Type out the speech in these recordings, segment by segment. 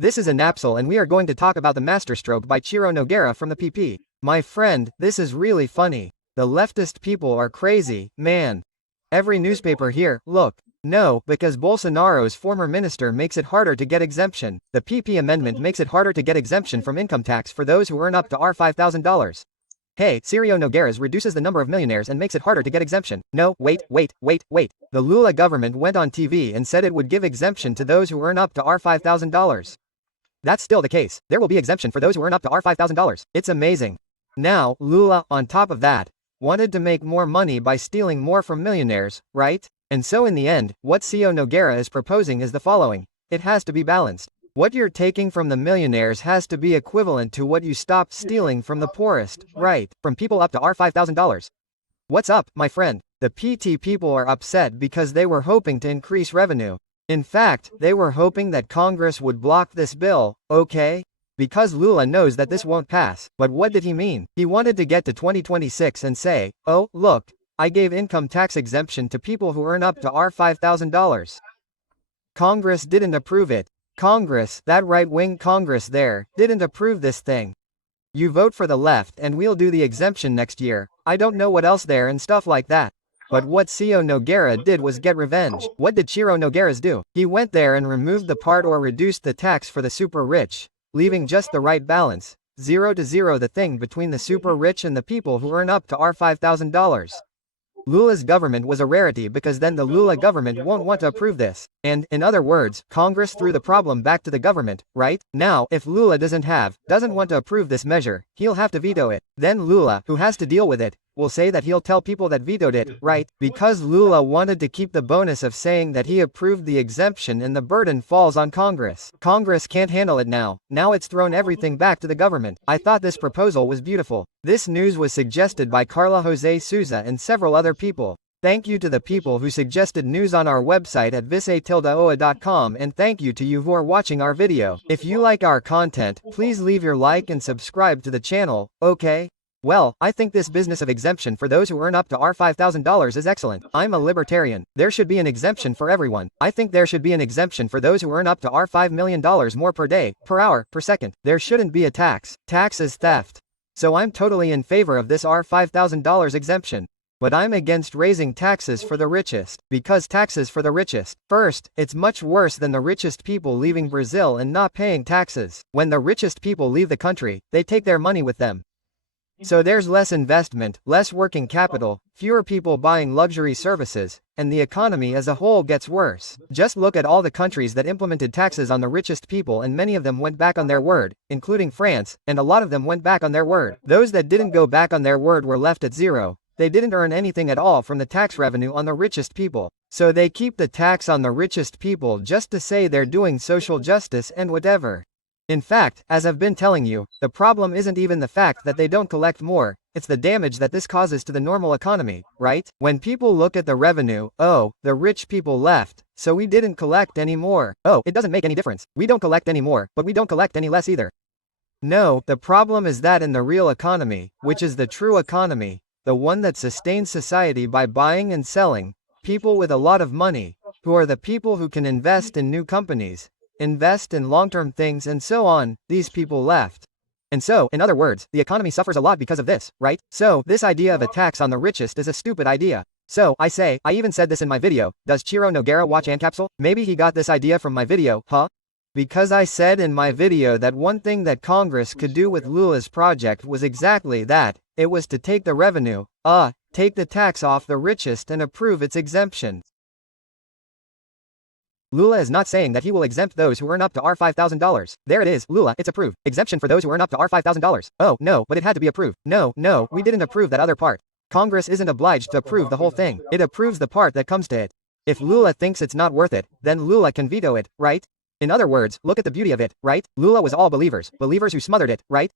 This is a napsule and we are going to talk about the masterstroke by Ciro Nogueira from the PP. My friend, this is really funny. The leftist people are crazy, man. Every newspaper here, look. No, because Bolsonaro's former minister makes it harder to get exemption. The PP amendment makes it harder to get exemption from income tax for those who earn up to $5,000. Hey, Ciro Nogueira reduces the number of millionaires and makes it harder to get exemption. No, wait. The LULA government went on TV and said it would give exemption to those who earn up to $5,000. That's still the case. There will be exemption for those who earn up to $5,000. It's amazing. Now, LULA, on top of that, wanted to make more money by stealing more from millionaires, right? And so in the end, what Ciro Nogueira is proposing is the following. It has to be balanced. What you're taking from the millionaires has to be equivalent to what you stop stealing from the poorest, right? From people up to $5,000. What's up, my friend? The PT people are upset because they were hoping to increase revenue. In fact, they were hoping that Congress would block this bill, okay? Because LULA knows that this won't pass. But what did he mean? He wanted to get to 2026 and say, oh, look, I gave income tax exemption to people who earn up to $5,000. Congress didn't approve it. Congress, that right-wing Congress there, didn't approve this thing. You vote for the left and we'll do the exemption next year. I don't know what else there and stuff like that. But what Ciro Nogueira did was get revenge. What did Ciro Nogueira do? He went there and removed the part or reduced the tax for the super rich, leaving just the right balance, 0 to 0 the thing between the super rich and the people who earn up to $5,000. LULA's government was a rarity because then the LULA government won't want to approve this. And, in other words, Congress threw the problem back to the government, right? Now, if LULA doesn't want to approve this measure, he'll have to veto it. Then LULA, who has to deal with it, will say that he'll tell people that vetoed it, right? Because LULA wanted to keep the bonus of saying that he approved the exemption and the burden falls on Congress. Congress can't handle it now. Now it's thrown everything back to the government. I thought this proposal was beautiful. This news was suggested by Carla Jose Souza and several other people. Thank you to the people who suggested news on our website at vice-oa.com, and thank you to you who are watching our video. If you like our content, please leave your like and subscribe to the channel, okay? Well, I think this business of exemption for those who earn up to $5,000 is excellent. I'm a libertarian. There should be an exemption for everyone. I think there should be an exemption for those who earn up to $5 million more per day, per hour, per second. There shouldn't be a tax. Tax is theft. So I'm totally in favor of this $5,000 exemption. But I'm against raising taxes for the richest. Because taxes for the richest. First, it's much worse than the richest people leaving Brazil and not paying taxes. When the richest people leave the country, they take their money with them. So there's less investment, less working capital, fewer people buying luxury services, and the economy as a whole gets worse. Just look at all the countries that implemented taxes on the richest people, and many of them went back on their word, including France, and a lot of them went back on their word. Those that didn't go back on their word were left at zero. They didn't earn anything at all from the tax revenue on the richest people. So they keep the tax on the richest people just to say they're doing social justice and whatever. In fact, as I've been telling you, the problem isn't even the fact that they don't collect more, it's the damage that this causes to the normal economy, right? When people look at the revenue, oh, the rich people left, so we didn't collect any more. Oh, it doesn't make any difference. We don't collect any more, but we don't collect any less either. No, the problem is that in the real economy, which is the true economy, the one that sustains society by buying and selling, people with a lot of money, who are the people who can invest in new companies, invest in long-term things and so on, these people left. And so, in other words, the economy suffers a lot because of this, right? So, this idea of a tax on the richest is a stupid idea. So, I even said this in my video, does Ciro Nogueira watch Ancapsule? Maybe he got this idea from my video, huh? Because I said in my video that one thing that Congress could do with LULA's project was exactly that, it was to take the revenue, take the tax off the richest and approve its exemption. LULA is not saying that he will exempt those who earn up to $5,000. There it is, LULA, it's approved. Exemption for those who earn up to $5,000. Oh, no, but it had to be approved. No, we didn't approve that other part. Congress isn't obliged to approve the whole thing. It approves the part that comes to it. If LULA thinks it's not worth it, then LULA can veto it, right? In other words, look at the beauty of it, right? LULA was all believers who smothered it, right?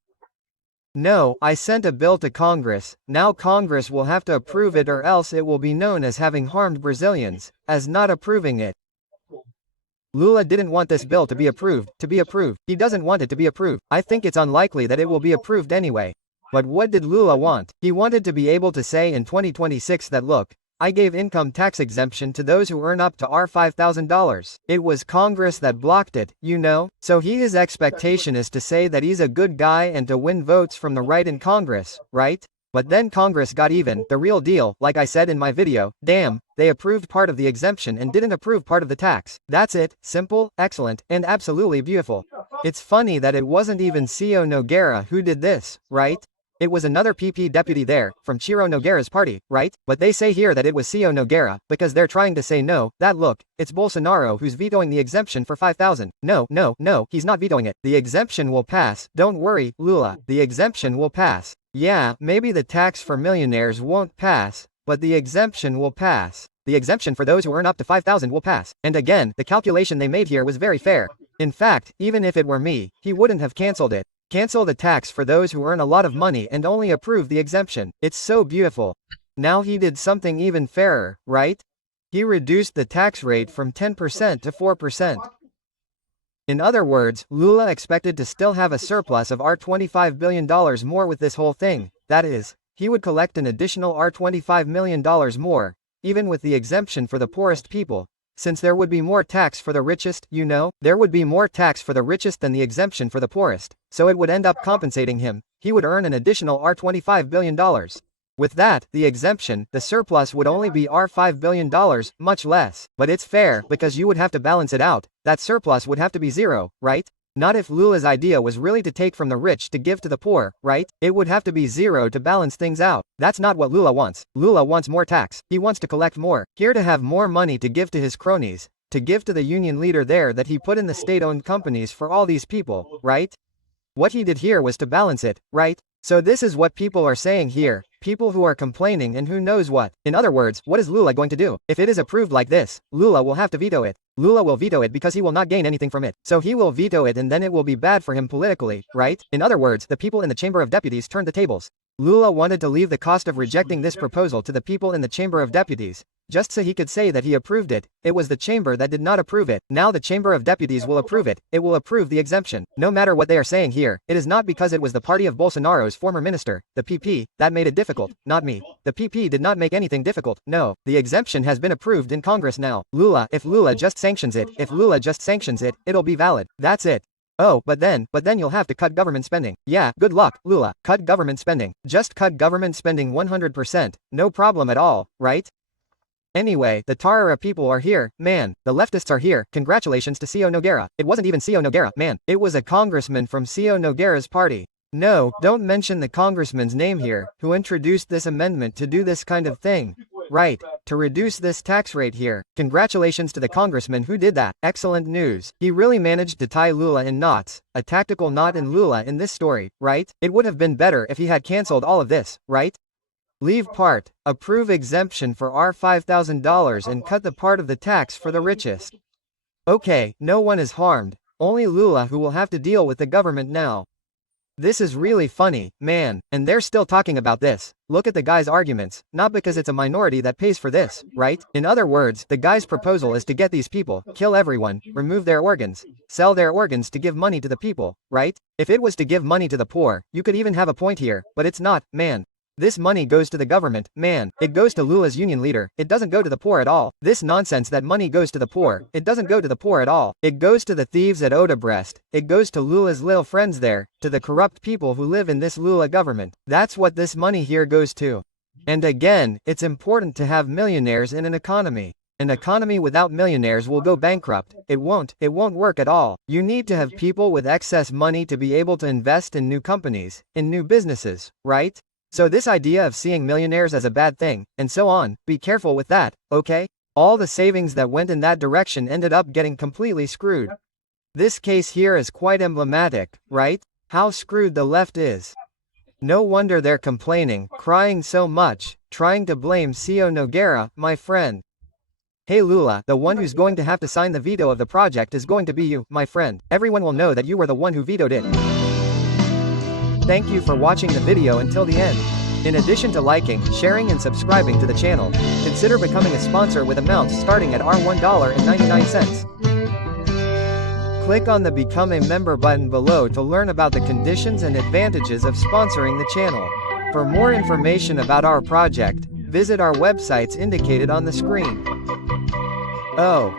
No, I sent a bill to Congress. Now Congress will have to approve it or else it will be known as having harmed Brazilians, as not approving it. LULA didn't want this bill to be approved. He doesn't want it to be approved. I think it's unlikely that it will be approved anyway. But what did LULA want? He wanted to be able to say in 2026 that look, I gave income tax exemption to those who earn up to $5,000. It was Congress that blocked it, you know? So his expectation is to say that he's a good guy and to win votes from the right in Congress, right? But then Congress got even, the real deal, like I said in my video. Damn, they approved part of the exemption and didn't approve part of the tax. That's it, simple, excellent, and absolutely beautiful. It's funny that it wasn't even Ciro Nogueira who did this, right? It was another PP deputy there, from Ciro Nogueira's party, right? But they say here that it was Ciro Nogueira, because they're trying to say no, that look, it's Bolsonaro who's vetoing the exemption for 5,000. No, he's not vetoing it. The exemption will pass, don't worry, Lula, the exemption will pass. Yeah, maybe the tax for millionaires won't pass, but the exemption will pass. The exemption for those who earn up to 5,000 will pass. And again, the calculation they made here was very fair. In fact, even if it were me, he wouldn't have cancelled it. Cancel the tax for those who earn a lot of money and only approve the exemption. It's so beautiful. Now he did something even fairer, right? He reduced the tax rate from 10% to 4%. In other words, Lula expected to still have a surplus of $25 billion more with this whole thing. That is, he would collect an additional $25 million more, even with the exemption for the poorest people. Since there would be more tax for the richest, you know, there would be more tax for the richest than the exemption for the poorest, so it would end up compensating him. He would earn an additional $25 billion. With that, the exemption, the surplus would only be $5 billion, much less. But it's fair, because you would have to balance it out. That surplus would have to be zero, right? Not if Lula's idea was really to take from the rich to give to the poor, right? It would have to be zero to balance things out. That's not what Lula wants. Lula wants more tax. He wants to collect more. Here to have more money to give to his cronies. To give to the union leader there that he put in the state-owned companies for all these people, right? What he did here was to balance it, right? So this is what people are saying here. People who are complaining and who knows what. In other words, what is Lula going to do? If it is approved like this, Lula will have to veto it. Lula will veto it because he will not gain anything from it. So he will veto it and then it will be bad for him politically, right? In other words, the people in the Chamber of Deputies turned the tables. Lula wanted to leave the cost of rejecting this proposal to the people in the Chamber of Deputies, just so he could say that he approved it. It was the chamber that did not approve it. Now the Chamber of Deputies will approve it. It will approve the exemption. No matter what they are saying here, it is not because it was the party of Bolsonaro's former minister, the PP, that made it difficult, not me. The PP did not make anything difficult. No, the exemption has been approved in Congress now. Lula, if Lula just sanctions it, it'll be valid. That's it. Oh, but then you'll have to cut government spending. Yeah, good luck, Lula. Cut government spending. Just cut government spending 100%. No problem at all, right? Anyway, the Tarara people are here, man. The leftists are here. Congratulations to Ciro Nogueira. It wasn't even Ciro Nogueira, man. It was a congressman from Ciro Nogueira's party. No, don't mention the congressman's name here, who introduced this amendment to do this kind of thing. Right, to reduce this tax rate here. Congratulations to the congressman who did that. Excellent news. He really managed to tie Lula in knots. A tactical knot in Lula in this story, right? It would have been better if he had cancelled all of this, right? Leave part, approve exemption for $5,000 and cut the part of the tax for the richest. Okay, no one is harmed. Only Lula who will have to deal with the government now. This is really funny, man, and they're still talking about this. Look at the guy's arguments, not because it's a minority that pays for this, right? In other words, the guy's proposal is to get these people, kill everyone, remove their organs, sell their organs to give money to the people, right? If it was to give money to the poor, you could even have a point here, but it's not, man. This money goes to the government, man. It goes to Lula's union leader. It doesn't go to the poor at all. This nonsense that money goes to the poor. It doesn't go to the poor at all. It goes to the thieves at Odebrecht. It goes to Lula's lil friends there, to the corrupt people who live in this Lula government. That's what this money here goes to. And again, it's important to have millionaires in an economy. An economy without millionaires will go bankrupt. It won't work at all. You need to have people with excess money to be able to invest in new companies, in new businesses, right? So this idea of seeing millionaires as a bad thing, and so on, be careful with that, okay? All the savings that went in that direction ended up getting completely screwed. This case here is quite emblematic, right? How screwed the left is. No wonder they're complaining, crying so much, trying to blame Ciro Nogueira, my friend. Hey Lula, the one who's going to have to sign the veto of the project is going to be you, my friend. Everyone will know that you were the one who vetoed it. Thank you for watching the video until the end. In addition to liking, sharing and subscribing to the channel, consider becoming a sponsor with amounts starting at $1.99. Click on the Become a Member button below to learn about the conditions and advantages of sponsoring the channel. For more information about our project, visit our websites indicated on the screen. Oh,